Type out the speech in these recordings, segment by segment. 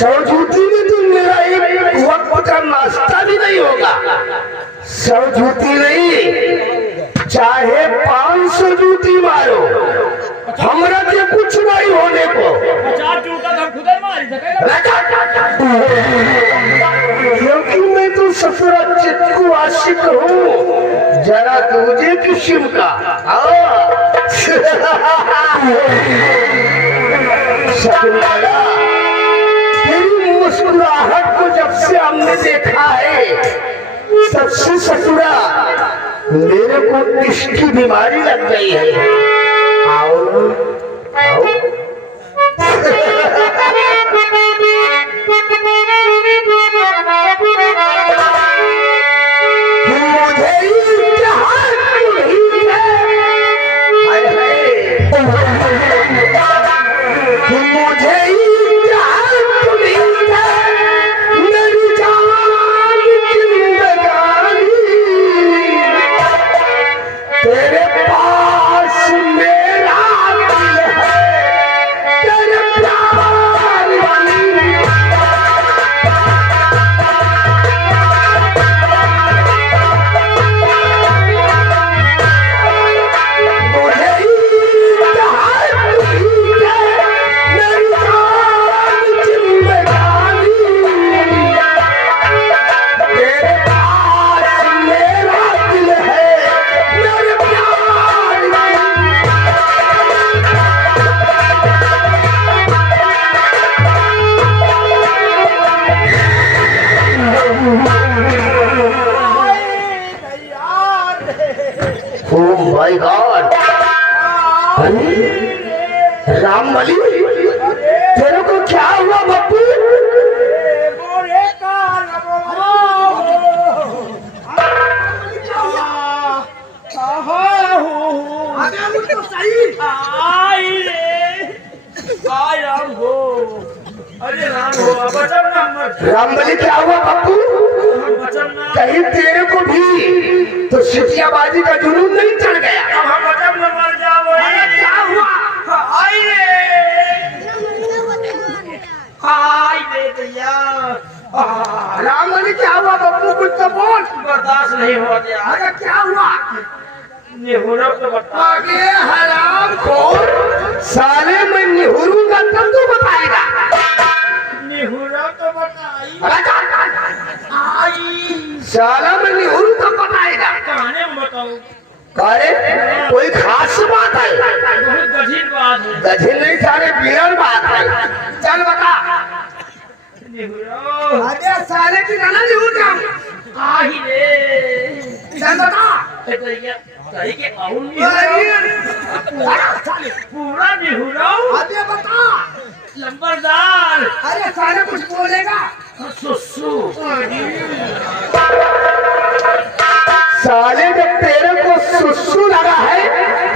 100 जूती में तो मेरा एक वक्त का नाश्ता भी नहीं होगा। 100 जूती नहीं, चाहे 500 जूती मारो, हमरा के कुछ नहीं होने को। 50 जूता तो खुद ही मार सकेगा। क्योंकि मैं तो ससुरा चित्कू आशिक हूँ, जरा दूजे किस्म का। शकुंतला, तेरी मुस्कुराहट को जब से हमने देखा है, सबसे ससुरा मेरे को किसकी बीमारी लग गई है। आओ आओ। माय गॉड, राम बली, तेरे को क्या हुआ बप्पू? राम बली क्या हुआ बप्पू? कहीं तेरे को भी तो सिटियाबाजी का जुनून नहीं चढ़ गया? क्या हुआ? राम बली क्या हुआ बप्पू? कुछ तो बोल। बर्दाश्त नहीं हो गया। अरे क्या हुआ? तो बता। आगे हराम खोर, साले मैं निहुरूंगा तब तू बताएगा। निहुरा तो बताई। साला मैं निहुरू तब बताएगा। कहानी में बताओ। अरे कोई खास बात है? बहुत गठिन बात है। गठिन नहीं, सारे बिगड़ बात है। चल बता। निहुरा साले की गाना निहुर जाऊं। चल बता। सही के आउल पूरा निहुरा। अरे बता। लंबरदार। अरे साले कुछ बोलेगा? सुसु। साले जब तेरे को सुसु लगा है,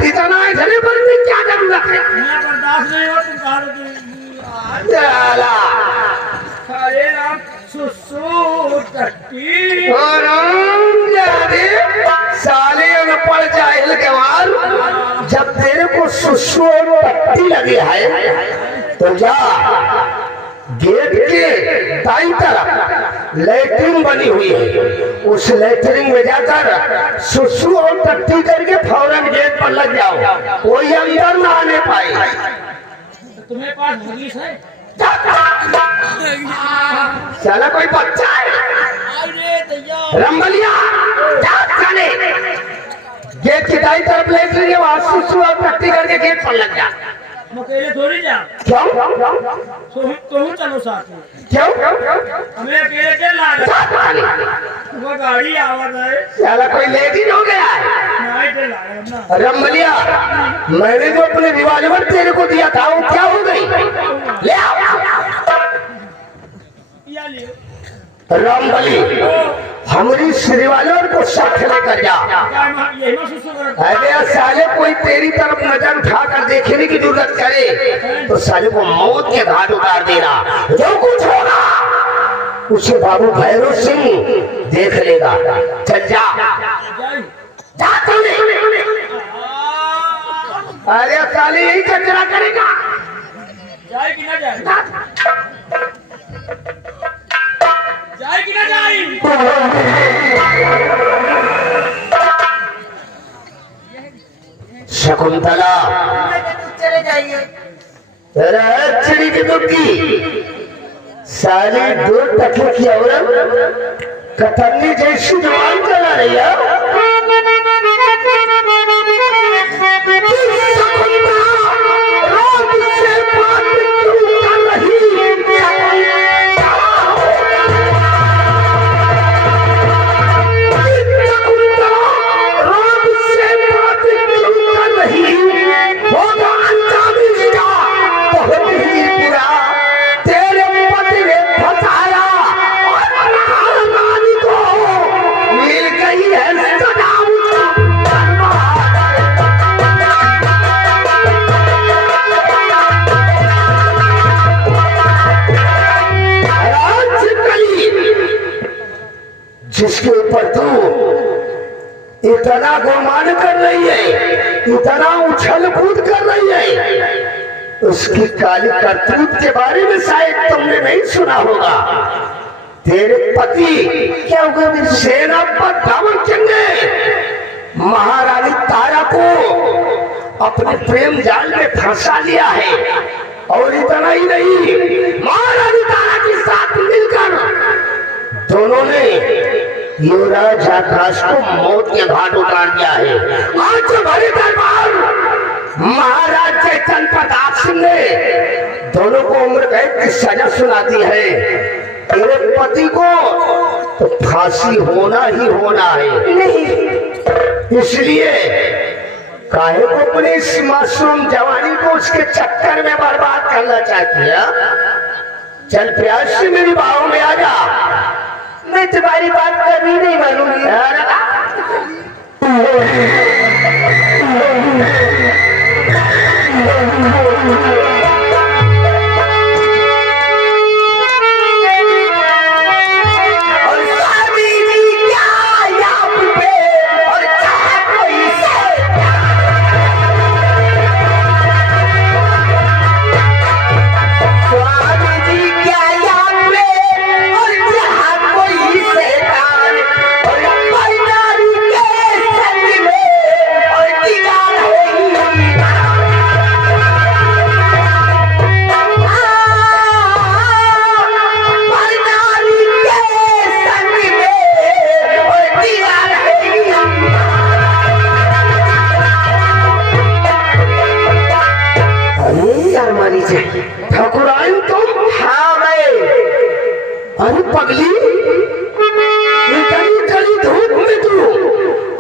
इतना इधर पर भी क्या जरूरत है? मैं बर्दाश्त नहीं हो तुम कहा अरे राम सुसु टट्टी। साले अनपढ़ जाहिल गंवार, जब तेरे को सुसु और टट्टी लगी है तो जा गेट के दाईं तरफ लैट्रिन बनी हुई है, उस लैट्रिन में जाकर सुसु और टट्टी करके फौरन गेट पर लग जाओ, कोई अंदर ना आने पाए। तुम्हें पास हगीज है? चला कोई बच्चा है? रंबलिया चले गेट की दाईं तरफ लैट्रिन है, वहां सुसु और टट्टी करके गेट पर लग जा। अकेले थोड़ी जा। क्यों? तुम चलो साथ में। क्यों? हमें अकेले क्या लाना? वो गाड़ी आवाज है। साला कोई लेडीज हो गया है? रंबलिया, मैंने जो अपने रिवाल्वर तेरे को दिया था वो क्या हो गई? ले आओ। रामबली, हमारी रिवाल्वर को साथ लेकर जा। अरे साले कोई तेरी तरफ नजर उठाकर देखने की जरूरत करे तो साले को मौत के घाट उतार देना। जो कुछ होगा उसे बाबू भैरव सिंह देख लेगा। चल जा। अरे साले यही कचरा करेगा। जाए कि ना जाए? जाए कि ना जाए? शकुंतला चले जाइए। चिड़ी की दुखी साली दो टके की औरत कतरनी जैसी जवान चला रही है। जिसके ऊपर तू इतना गुमान कर रही है, इतना उछल कूद कर रही है, उसकी काली करतूत के बारे में शायद तुमने नहीं सुना होगा। तेरे पति क्या होगा मेरे से? सेना पर दामनचंद ने महारानी तारा को अपने प्रेम जाल में फंसा लिया है। और इतना ही नहीं, महारानी तारा के साथ मिलकर दोनों ने युवराज आकाश को मौत के घाट उतार दिया है। आज भरे दरबार महाराज चैतन्य प्रताप सिंह ने दोनों को उम्र कैद की सजा सुना दी है। तेरे पति को तो फांसी होना ही होना है। नहीं, इसलिए काहे को अपनी इस मासूम जवानी को उसके चक्कर में बर्बाद करना चाहती है? चल प्यार से मेरी बाहों में आ जा। मैं तुम्हारी बात कभी नहीं मानूंगी। ठाकुराइन तुम? हाँ मैं। अरे पगली, इतनी कड़ी धूप में तू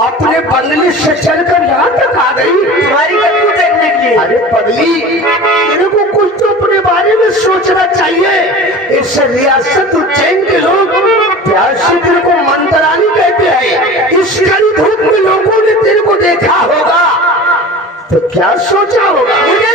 अपने बंगले से चलकर यहाँ तक आ गई? तुम्हारी कद्दू देखने के लिए। अरे पगली, तेरे को कुछ तो अपने बारे में सोचना चाहिए। इस रियासत उज्जैन के लोग प्यार से तेरे को मंत्रानी कहते हैं। इस कड़ी धूप में लोगों ने तेरे को देखा होगा तो क्या सोचा होगा? मुझे